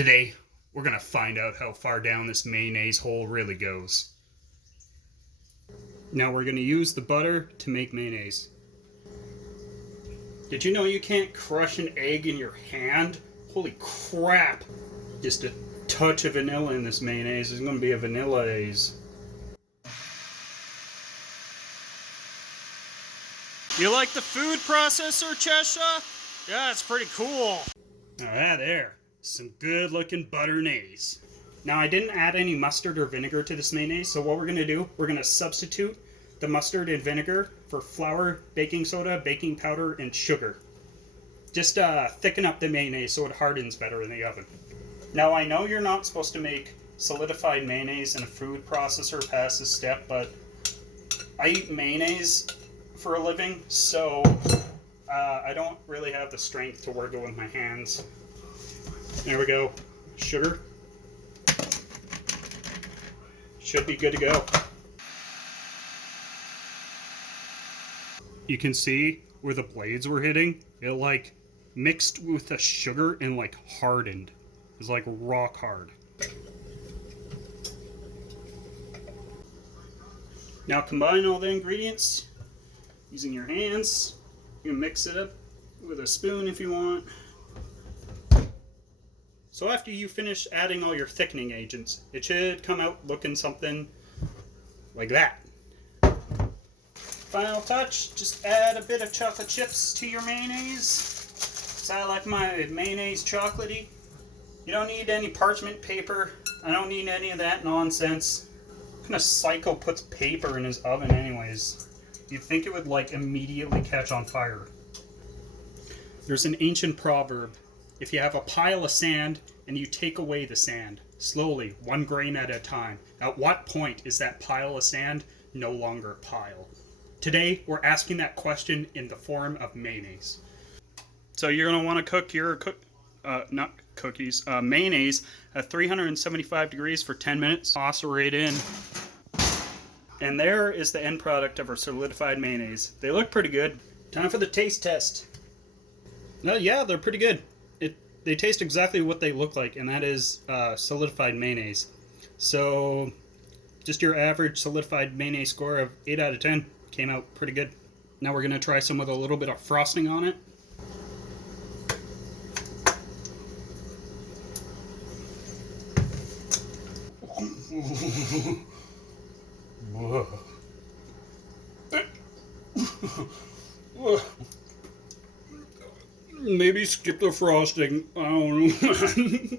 Today, we're gonna find out how far down this mayonnaise hole really goes. Now we're gonna use the butter to make mayonnaise. Did you know you can't crush an egg in your hand? Holy crap! Just a touch of vanilla in this mayonnaise is gonna be a vanilla-aise. You like the food processor, Cheshire? Yeah, it's pretty cool. Ah, there. Some good looking butter-naise. Now I didn't add any mustard or vinegar to this mayonnaise, so what we're going to do, we're going to substitute the mustard and vinegar for flour, baking soda, baking powder, and sugar. Just thicken up the mayonnaise so it hardens better in the oven. Now I know you're not supposed to make solidified mayonnaise in a food processor past this step, but I eat mayonnaise for a living, so I don't really have the strength to work it with my hands. There we go. Sugar. Should be good to go. You can see where the blades were hitting. It like mixed with the sugar and like hardened. It's like rock hard. Now combine all the ingredients using your hands. You can mix it up with a spoon if you want. So after you finish adding all your thickening agents, it should come out looking something like that. Final touch, just add a bit of chocolate chips to your mayonnaise. Because I like my mayonnaise chocolatey. You don't need any parchment paper. I don't need any of that nonsense. What kind of psycho puts paper in his oven anyways? You'd think it would like immediately catch on fire. There's an ancient proverb. If you have a pile of sand and you take away the sand, slowly, 1 grain at a time, at what point is that pile of sand no longer a pile? Today, we're asking that question in the form of mayonnaise. So you're going to want to cook your mayonnaise at 375 degrees for 10 minutes. Toss it right in. And there is the end product of our solidified mayonnaise. They look pretty good. Time for the taste test. Yeah, they're pretty good. They taste exactly what they look like, and that is solidified mayonnaise. So, just your average solidified mayonnaise score of 8 out of 10 came out pretty good. Now we're going to try some with a little bit of frosting on it. Maybe skip the frosting. I don't know.